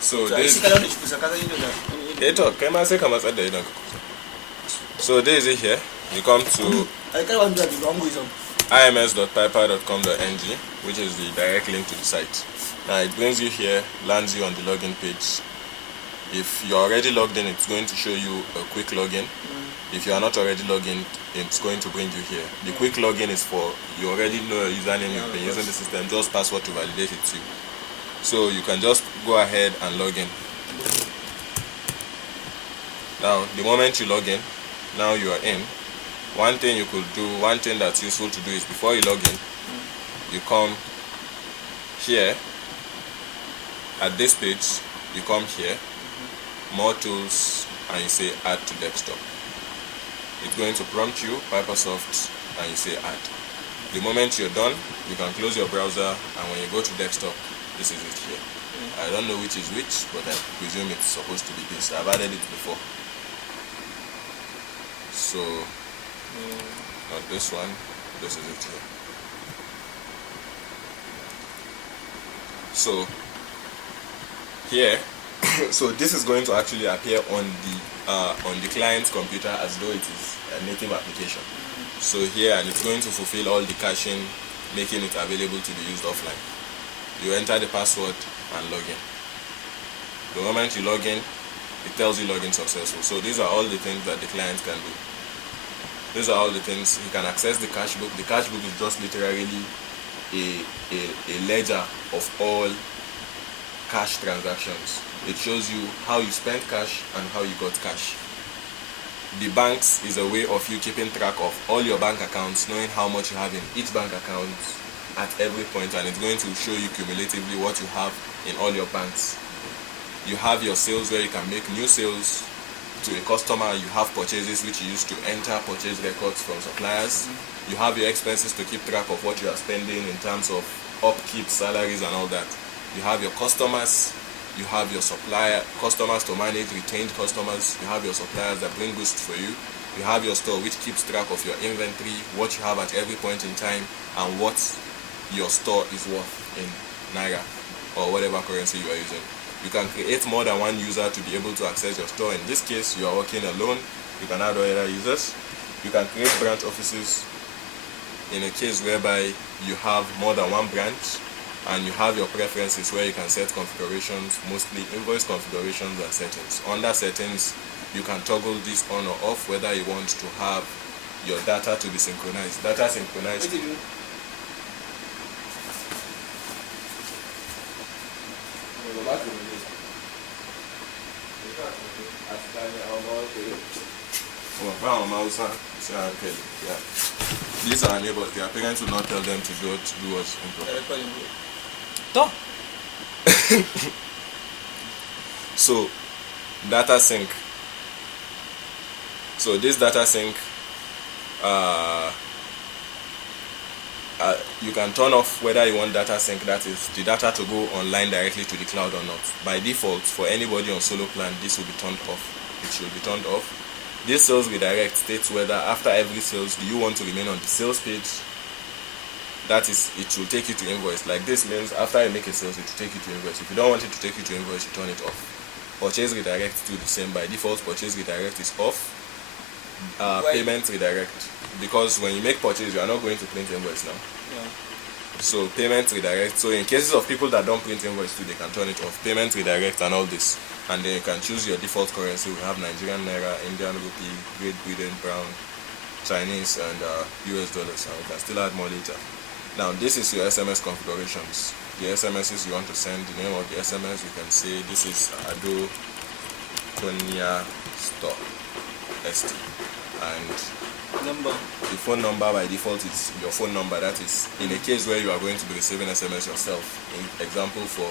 So this is here. You come to ims.piper.com.ng, which is the direct link to the site. Now it brings you here, lands you on the login page. If you're already logged in, it's going to show you a quick login. If you are not already logged in, it's going to bring you here. The quick login is for you already know your username, you've been using the system, just password to validate it to you. So you can just go ahead and log in. Now, the moment you log in, now you are in. One thing that's useful to do is before you log in, you come here. At this page, you come here, more tools, and you say add to desktop. It's going to prompt you Pipersoft, and you say add. The moment you're done, you can close your browser, and when you go to desktop, this is it here. I don't know which is which, but I presume it's supposed to be this. I've added it before. So, not this one, this is it here. So, here, so this is going to actually appear on the client's computer as though it is a native application. So here, and it's going to fulfill all the caching, making it available to be used offline. You enter the password and log in. The moment you log in, it tells you login successful. So these are all the things that the client can do. These are all the things. You can access the cash book. The cash book is just literally a ledger of all cash transactions. It shows you how you spent cash and how you got cash. The banks is a way of you keeping track of all your bank accounts, knowing how much you have in each bank account at every point, and it's going to show you cumulatively what you have in all your banks. You have your sales where you can make new sales to a customer. You have purchases which you use to enter purchase records from suppliers. You have your expenses to keep track of what you are spending in terms of upkeep, salaries, and all that. You have your customers. You have your customers to manage, retained customers. You have your suppliers that bring goods for you. You have your store which keeps track of your inventory, what you have at every point in time, and what your store is worth in Naira or whatever currency you are using. You can create more than one user to be able to access your store. In this case, you are working alone. You can add other users. You can create branch offices in a case whereby you have more than one branch, and you have your preferences where you can set configurations, mostly invoice configurations and settings. Under settings, you can toggle this on or off, whether you want to have your data to be synchronized. Data synchronized. These are neighbors. Their parents will not tell them to do what's improper. So, data sync. So this data sync, you can turn off whether you want data sync, that is the data to go online directly to the cloud or not. By default, for anybody on solo plan, this will be turned off. It should be turned off. This sales redirect states whether after every sales, do you want to remain on the sales page? That is, it will take you to invoice. Like this means after you make a sales, it will take you to invoice. If you don't want it to take you to invoice, you turn it off. Purchase redirect do the same. By default, purchase redirect is off. Payment redirect, because when you make purchase, you are not going to print invoice now. Yeah. So payment redirect. So in cases of people that don't print invoice too, they can turn it off. Payment redirect and all this, and then you can choose your default currency. We have Nigerian naira, Indian rupee, Great Britain pound, Chinese, and US dollars. And we can still add more later. Now this is your SMS configurations. The SMSs you want to send. The name of the SMS, you can say this is Ado Tonia Store ST, and number. The phone number by default is your phone number. That is in a case where you are going to be receiving SMS yourself. In example, for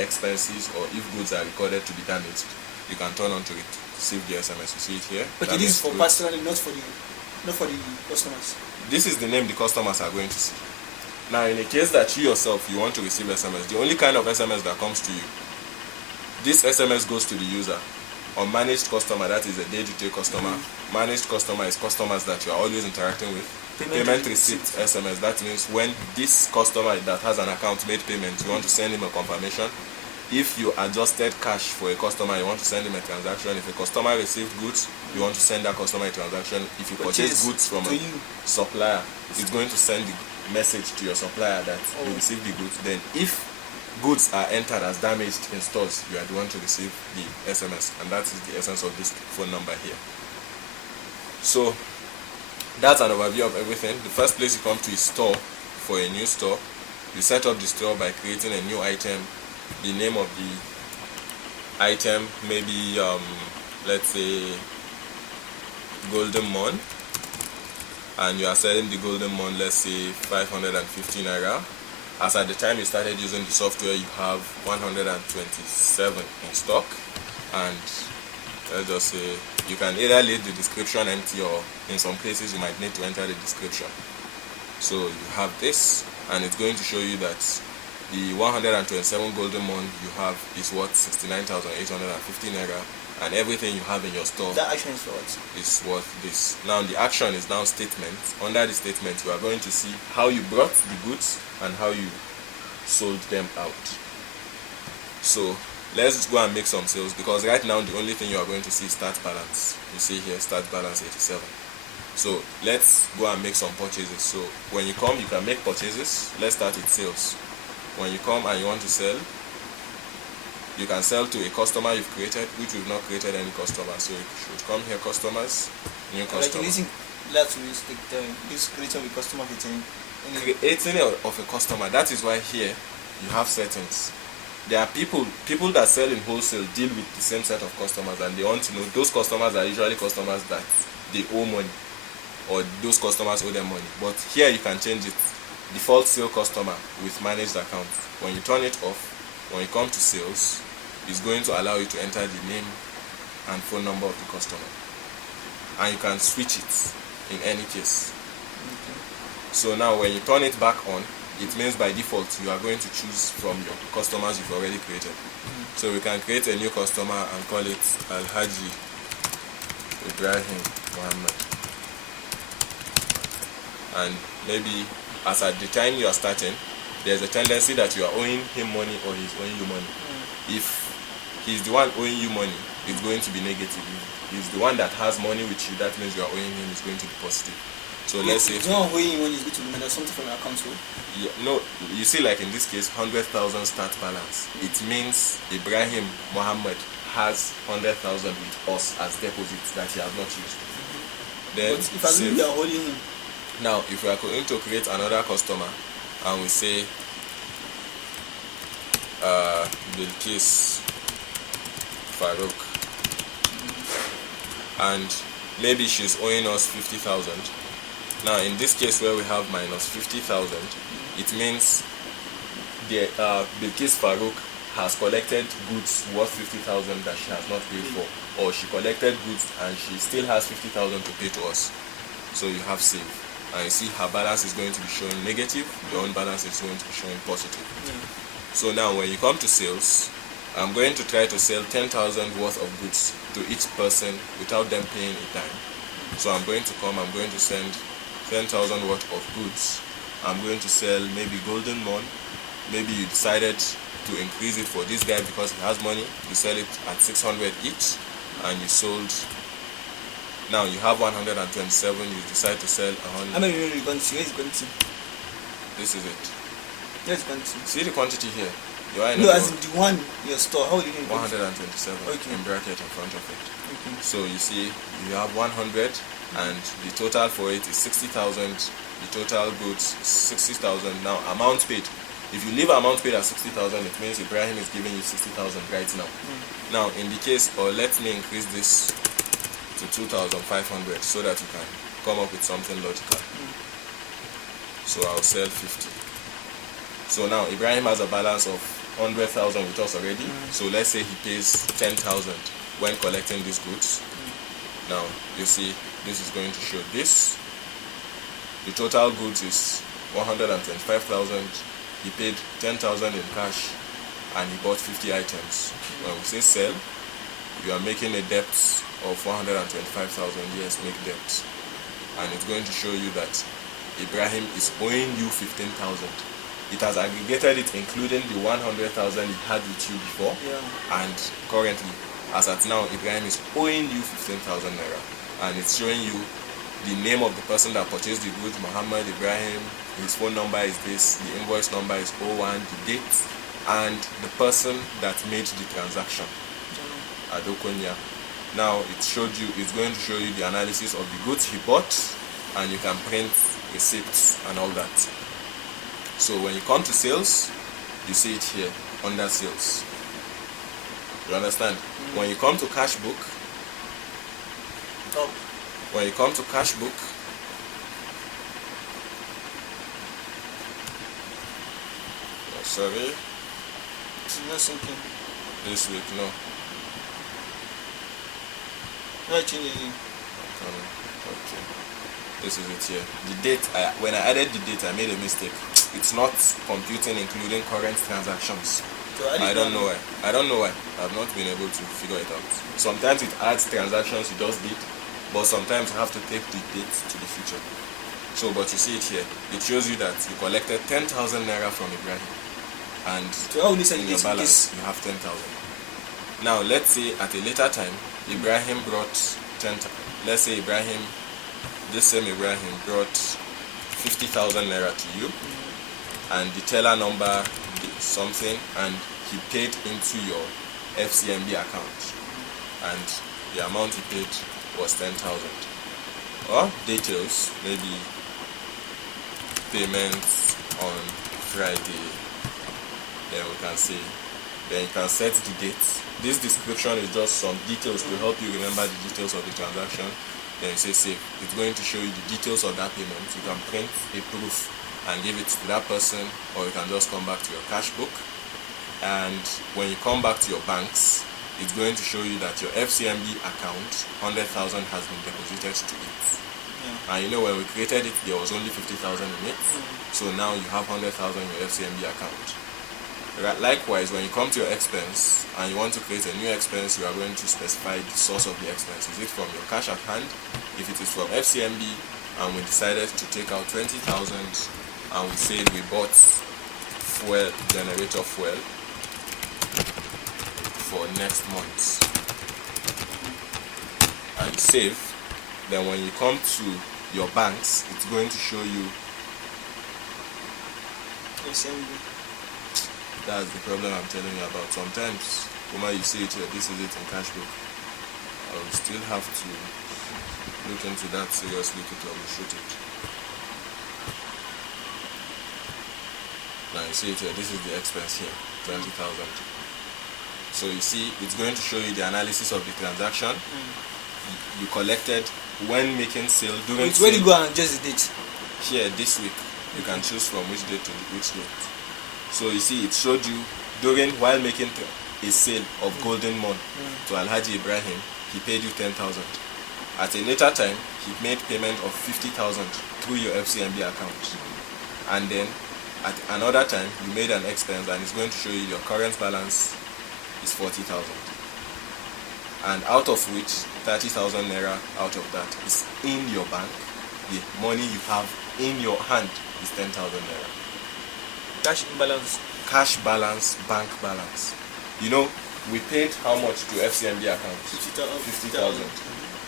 expenses or if goods are recorded to be damaged, you can turn on to it, receive the SMS. You see it here. But it is for personally, not for the customers. This is the name the customers are going to see. Now, in a case that you yourself you want to receive SMS, the only kind of SMS that comes to you, this SMS goes to the user. Unmanaged customer, that is a day-to-day customer. Managed customer is customers that you are always interacting with. Payment receipt SMS, that means when this customer that has an account made payment, you want to send him a confirmation. if you adjusted cash for a customer, you want to send him a transaction. If a customer received goods, you want to send that customer a transaction. If you purchase goods from a supplier, it's going to send the message to your supplier that you received the goods. Then if goods are entered as damaged in stores, you are the one to receive the SMS, and that is the essence of this phone number here. So that's an overview of everything. The first place you come to is store. For a new store, you set up the store by creating a new item. The name of the item, maybe let's say golden mon, and you are selling the golden mon, let's say 550 naira. As at the time you started using the software, you have 127 in stock, and let's just say you can either leave the description empty, or in some places you might need to enter the description. So you have this, and it's going to show you that the 127 golden mon you have is worth 69,850 naira, and everything you have in your store, that action is what? Is worth this. Now the action is now statement. Under the statement, you are going to see how you brought the goods and how you sold them out. So let's go and make some sales, because right now the only thing you are going to see is start balance. You see here, start balance 87. So let's go and make some purchases. So when you come, you can make purchases. Let's start with sales. When you come and you want to sell, you can sell to a customer you've created, which we've not created any customer. So you should come here, customers, new customer. Like let's take this creating a customer creating of a customer. That is why here you have settings. There are people that sell in wholesale deal with the same set of customers, and they want to know those customers are usually customers that they owe money, or those customers owe them money. But here you can change it. Default sale customer with managed account. When you turn it off, when you come to sales, it's going to allow you to enter the name and phone number of the customer, and you can switch it in any case. So now when you turn it back on, it means by default you are going to choose from your customers you've already created. So we can create a new customer and call it Alhaji Ibrahim Muhammad, and maybe as at the time you are starting, there's a tendency that you are owing him money or he's owing you money. If he's the one owing you money, it's going to be negative. If he's the one that has money with you, that means you are owing him, it's going to be positive. So let's say the one owing you money is going to be minus something from your account. Yeah, no, you see, like in this case, 100,000 start balance. It means Ibrahim Muhammad has 100,000 with us as deposits that he has not used. Then but if as we are holding him. Now, if we are going to create another customer, and we say Bilkis Farouk, and maybe she's owing us 50,000. Now, in this case where we have minus 50,000, it means the Bilkis Farouk has collected goods worth 50,000 that she has not paid for, or she collected goods and she still has 50,000 to pay to us. So you have save, and you see her balance is going to be showing negative, your own balance is going to be showing positive. So now when you come to sales, I'm going to try to sell 10,000 worth of goods to each person without them paying a dime. So I'm going to come, I'm going to send 10,000 worth of goods. I'm going to sell maybe golden mon. Maybe you decided to increase it for this guy because he has money. You sell it at 600 each, and you sold. Now you have 127. You decide to sell 100. How many are you going to see? Where is quantity? This is it. Where is quantity? See the quantity here. No, as in the one in your store. How do you 127 in bracket in front of it. So you see, you have 100, and the total for it is 60,000. The total goods is 60,000. Now amount paid. If you leave amount paid at 60,000, it means Ibrahim is giving you 60,000 right now. Now in the case, or let me increase this to 2,500 so that you can come up with something logical. So I'll sell 50. So now Ibrahim has a balance of 100,000 with us already. So let's say he pays 10,000 when collecting these goods. Now you see, this is going to show this. The total goods is 125,000. He paid 10,000 in cash, and he bought 50 items. When we say sell, you are making a debt of 125,000. Yes, make debt, and it's going to show you that Ibrahim is owing you 15,000. it has aggregated it, including the 100,000 it had with you before, and currently, as at now, Ibrahim is owing you 15,000 naira, and it's showing you the name of the person that purchased the goods, Muhammad Ibrahim. His phone number is this, the invoice number is 01, the date, and the person that made the transaction, Adokonya. Now it's going to show you the analysis of the goods he bought, and you can print receipts and all that. So when you come to sales, you see it here under sales. You understand? When you come to cash book, sorry, it's not sinking. This week, no. Not changing. Okay. This is it here. The date, when I added the date, I made a mistake. It's not computing including current transactions. So I don't know why. I've not been able to figure it out. Sometimes it adds transactions you just did, but sometimes you have to take the date to the future. So, but you see it here. It shows you that you collected 10,000 naira from Ibrahim, and so how will you send in your balance you have 10,000. Now, let's say at a later time, Ibrahim brought 10,000. Let's say this same Ibrahim brought 50,000 naira to you, and the teller number did something, and he paid into your FCMB account, and the amount he paid was 10,000. Or details, maybe payments on Friday. Then we can say, then you can set the date. This description is just some details to help you remember the details of the transaction. Then you say save. It's going to show you the details of that payment. You can print a proof and give it to that person, or you can just come back to your cash book. And when you come back to your banks, it's going to show you that your FCMB account, 100,000 has been deposited to it. And you know, when we created it, there was only 50,000 in it. So now you have 100,000 in your FCMB account. Likewise, when you come to your expense and you want to create a new expense, you are going to specify the source of the expense. Is it from your cash at hand? If it is from FCMB, and we decided to take out 20,000, and we say we bought generator fuel for next month, and save, then when you come to your banks, it's going to show you. That's the problem I'm telling you about. Sometimes, you see it here, this is it in cash book. I will still have to look into that seriously to troubleshoot it. Now you see it here, this is the expense here, 20,000. So you see, it's going to show you the analysis of the transaction. You collected when making sale, during sale. Where do you go and adjust the date? Here, this week. You can choose from which date to which date. So you see, it showed you while making a sale of Golden Moon to Alhaji Ibrahim, he paid you 10,000. At a later time, he made payment of 50,000 through your FCMB account. And then at another time, you made an expense, and it's going to show you your current balance is 40,000. And out of which 30,000 naira out of that is in your bank. The money you have in your hand is 10,000 naira. Cash balance, bank balance. You know, we paid how much to FCMB account? 50,000.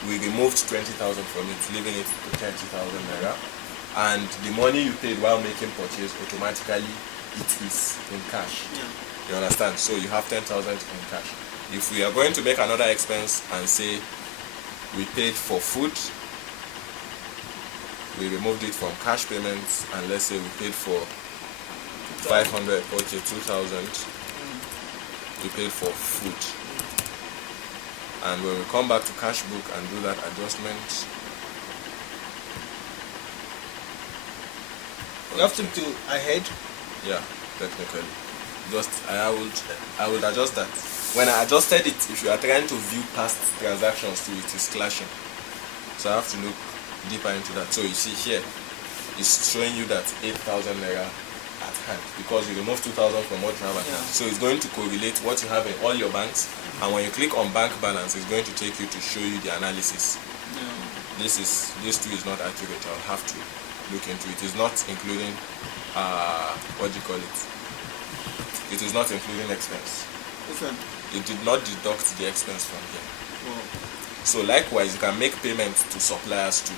We removed 20,000 from it, leaving it to 30,000 naira. And the money you paid while making purchase, automatically it is in cash. You understand? So you have 10,000 in cash. If we are going to make another expense and say we paid for food, we removed it from cash payments, and let's say we paid for 500, okay, 2,000, we paid for food. And when we come back to cash book and do that adjustment, you have to do ahead. Yeah, technically. Just I would adjust that. When I adjusted it, if you are trying to view past transactions to it, is clashing. So I have to look deeper into that. So you see here, it's showing you that 8,000 naira at hand, because you remove 2,000 from what you have at hand. So it's going to correlate what you have in all your banks, and when you click on bank balance, it's going to take you to show you the analysis. This too is not accurate. I'll have to look into it. It's not including what do you call it? It is not including expense. Which one? It did not deduct the expense from here. Wow. So likewise, you can make payments to suppliers too.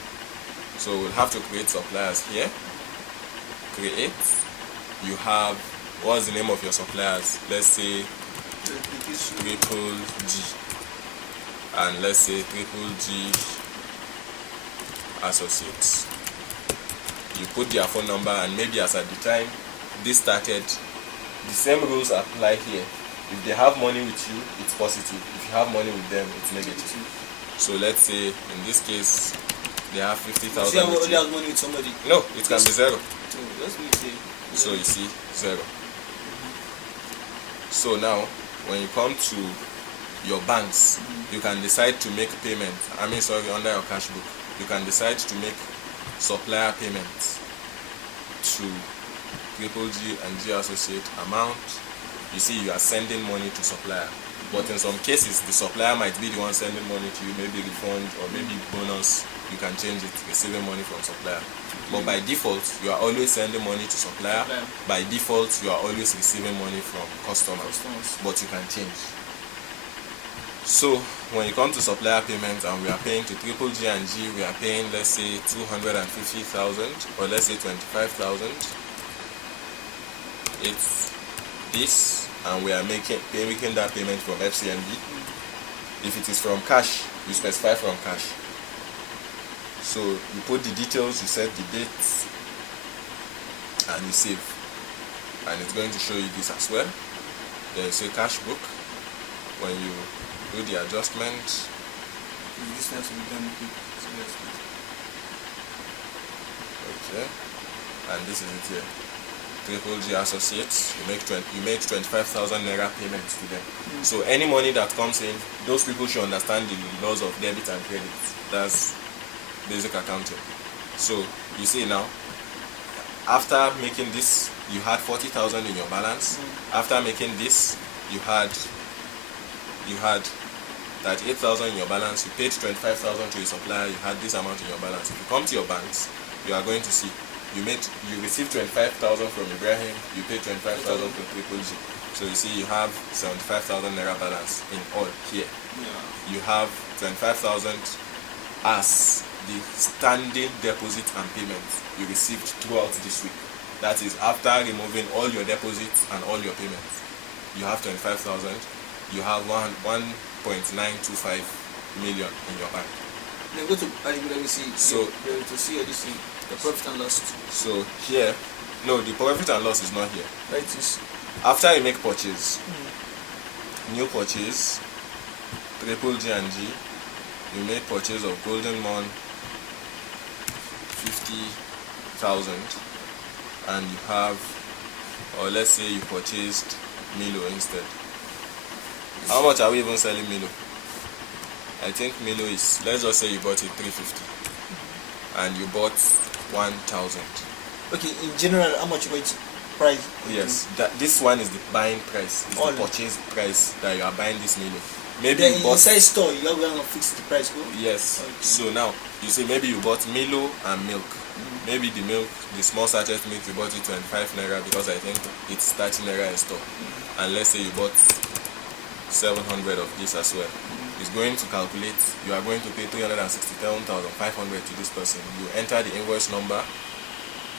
So we'll have to create suppliers here. Create. You have, what's the name of your suppliers? Let's say Triple G. And let's say Triple G Associates. You put their phone number, and maybe as at the time this started, the same rules apply here. If they have money with you, it's positive. If you have money with them, it's negative. So let's say in this case they have 50,000. See, I only have money with somebody. No, it can be zero. So that's what you say. So you see, zero. So now when you come to your banks, you can decide to make payment. Under your cash book, you can decide to make supplier payments to Triple G and G Associate amount. You see, you are sending money to supplier, but in some cases the supplier might be the one sending money to you, maybe refund or maybe bonus. You can change it, receiving money from supplier. But by default, you are always sending money to supplier. By default, you are always receiving money from customers. But you can change. So when you come to supplier payments and we are paying to Triple G and G, we are paying, let's say 250,000 or let's say 25,000. It's this, and we are making that payment from FCMB. If it is from cash, you specify from cash. So you put the details, you set the dates, and you save. And it's going to show you this as well. Then you say cash book. When you do the adjustment, This has to be done quick. okay, and this is it here. Triple G Associates, you make 25,000 naira payments to them. So any money that comes in, those people should understand the laws of debit and credit. That's basic accounting. So you see now, after making this, you had 40,000 in your balance. After making this, you had 38,000 in your balance. You paid 25,000 to a supplier. You had this amount in your balance. If you come to your banks, you are going to see you received 25,000 from Ibrahim. You paid 25,000 to Triple G. So you see, you have 75,000 naira balance in all here. You have 25,000 as the standing deposit and payments you received throughout this week. That is after removing all your deposits and all your payments. You have 25,000. You have 1.925 million in your bank. Then go to let me see. So to see all this thing, the profit and loss. So here, no, the profit and loss is not here. Right. Is After you make purchase, new purchase, Triple G and G, you made purchase of Golden Mon 50,000, and you have, or let's say you purchased Milo instead. How much are we even selling Milo? I think Milo is, let's just say you bought it 350 and you bought 1,000. okay. In general, how much was it price? Yes, this one is the buying price, it's the purchase price that you are buying this Milo. Maybe Then you bought inside store, you are going to fix the price. yes. Okay. So now you see, maybe you bought Milo and milk. Maybe the milk, the small sachet milk, you bought it 25 naira because I think it's 30 naira in store. And let's say you bought 700 of this as well. It's going to calculate, you are going to pay 367,500 to this person. You enter the invoice number.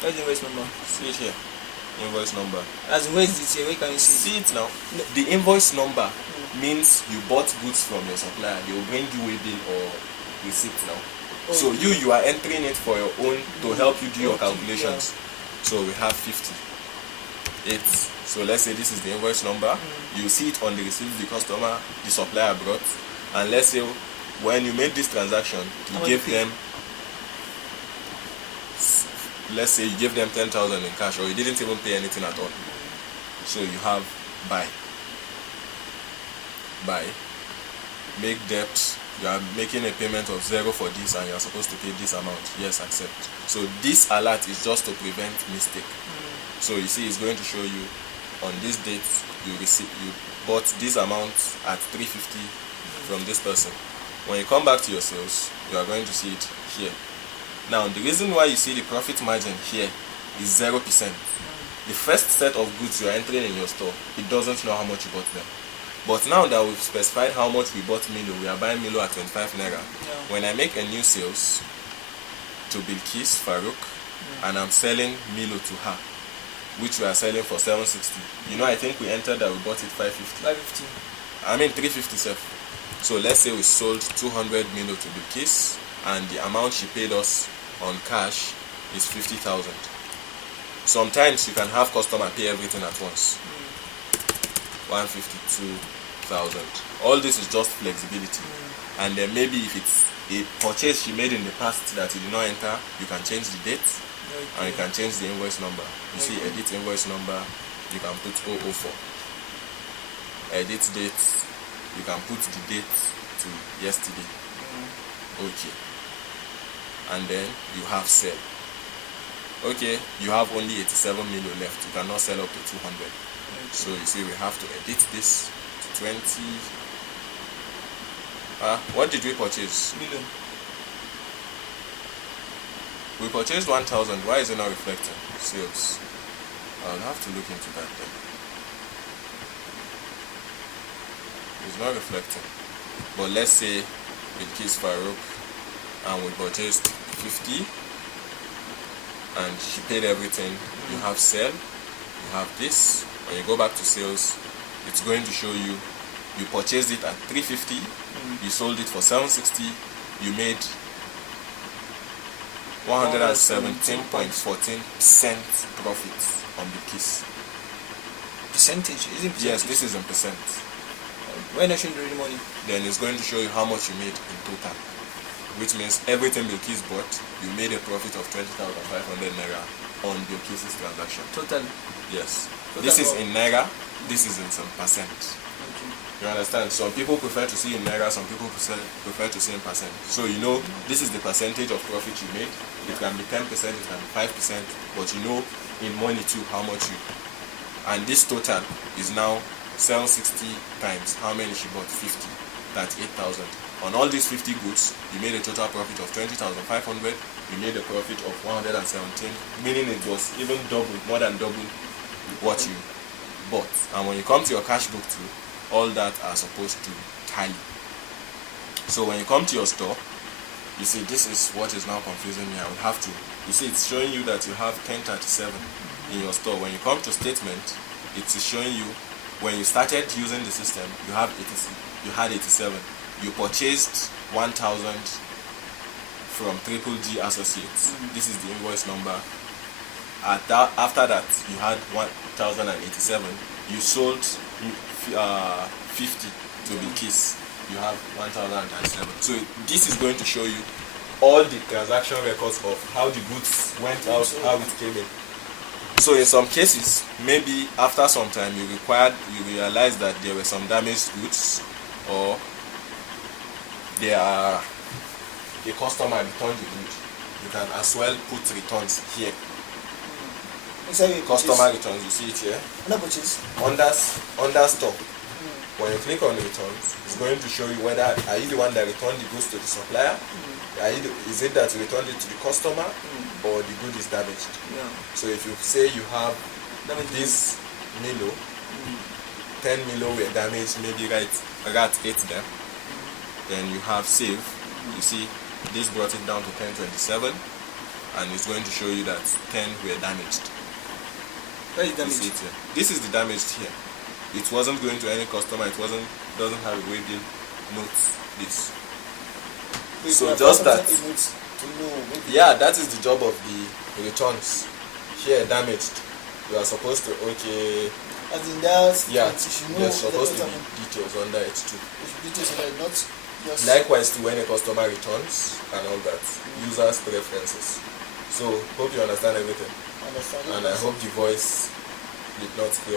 What's the invoice number? See it here. Invoice number. As in, where is it here? Where can you see? See it now. The invoice number means you bought goods from your supplier. They will bring you a bill or receipt now. So you are entering it for your own to help you do your calculations. So we have 50. So let's say this is the invoice number. You see it on the receipt the customer, the supplier brought. And let's say when you made this transaction, you gave them, let's say you gave them 10,000 in cash, or you didn't even pay anything at all. So you have buy, make debt. You are making a payment of 0 for this and you are supposed to pay this amount. Yes, accept. So this alert is just to prevent mistake. So you see, it's going to show you on this date you bought this amount at 350 from this person. When you come back to your sales, you are going to see it here. Now the reason why you see the profit margin here is 0%. the first set of goods you are entering in your store, it doesn't know how much you bought them. But now that we've specified how much we bought Milo, we are buying Milo at 25 naira. When I make a new sales to Bilkis Farouk, and I'm selling Milo to her, which we are selling for 760. You know, I think we entered that we bought it 550. 550. I mean 350 self. So let's say we sold 200 Milo to Bilkis, and the amount she paid us on cash is 50,000. Sometimes you can have customer pay everything at once. 152,000. All this is just flexibility. And then maybe if it's a purchase she made in the past that you did not enter, you can change the date, and you can change the invoice number. You see, edit invoice number, you can put 004. Edit date, you can put the date to yesterday. Okay. And then you have sell. Okay, you have only 87 million left. You cannot sell up to 200. So you see, we have to edit this to 20. What did we purchase? Million. We purchased 1,000. Why is it not reflecting? Sales. I'll have to look into that then. It's not reflecting. But let's say Bilkis Farouk, and we purchased 50, and she paid everything. You have sell, you have this. When you go back to sales, it's going to show you purchased it at 350, you sold it for 760, you made 117.14% profit on the piece. Percentage? Is it percentage? Yes, this is in percent. When I show you the money? Then it's going to show you how much you made in total, which means everything Bilkis bought, you made a profit of 20,500 naira on Bilkis' transaction. Total? Yes. Total. This is in naira, this is in some percent. Okay. You understand? Some people prefer to see in naira, some people prefer to see in percent. So you know, this is the percentage of profit you made. It can be 10%, it can be 5%, but you know in money too how much you. And this total is now 760 times how many she bought? 50. That's 8,000. On all these 50 goods, you made a total profit of 20,500. You made a profit of 117, meaning it was even double, more than double what you bought. And when you come to your cash book too, all that are supposed to tally. So when you come to your store, you see this is what is now confusing me. I will have to, you see it's showing you that you have 1037 in your store. When you come to statement, it is showing you when you started using the system, you had 87. You purchased 1,000 from Triple G Associates. This is the invoice number. After that, you had 1,087. You sold 50 to Bilkis. You have 1,007. So this is going to show you all the transaction records of how the goods went out, how it came in. So in some cases, maybe after some time you realize that there were some damaged goods, or a customer returned the good. You can as well put returns here. Customer returns, you see it here. Under stock. When you click on the returns, it's going to show you whether are you the one that returned the goods to the supplier, is it that you returned it to the customer, or the good is damaged. So if you say you have this Milo, 10 Milo were damaged, maybe rat ate them, then you have save. You see this brought it down to 1027, and it's going to show you that 10 were damaged. Where is damaged? This is the damaged here. It wasn't going to any customer. It doesn't have a way bill. Notes this. So just that. Yeah, that is the job of the returns. Here damaged. You are supposed to As in that. Yeah. Know There's supposed to be details under it too. Details under it, not just. Likewise to when a customer returns and all that. Users preferences. So hope you understand everything. Understand. And I hope the voice did not fail.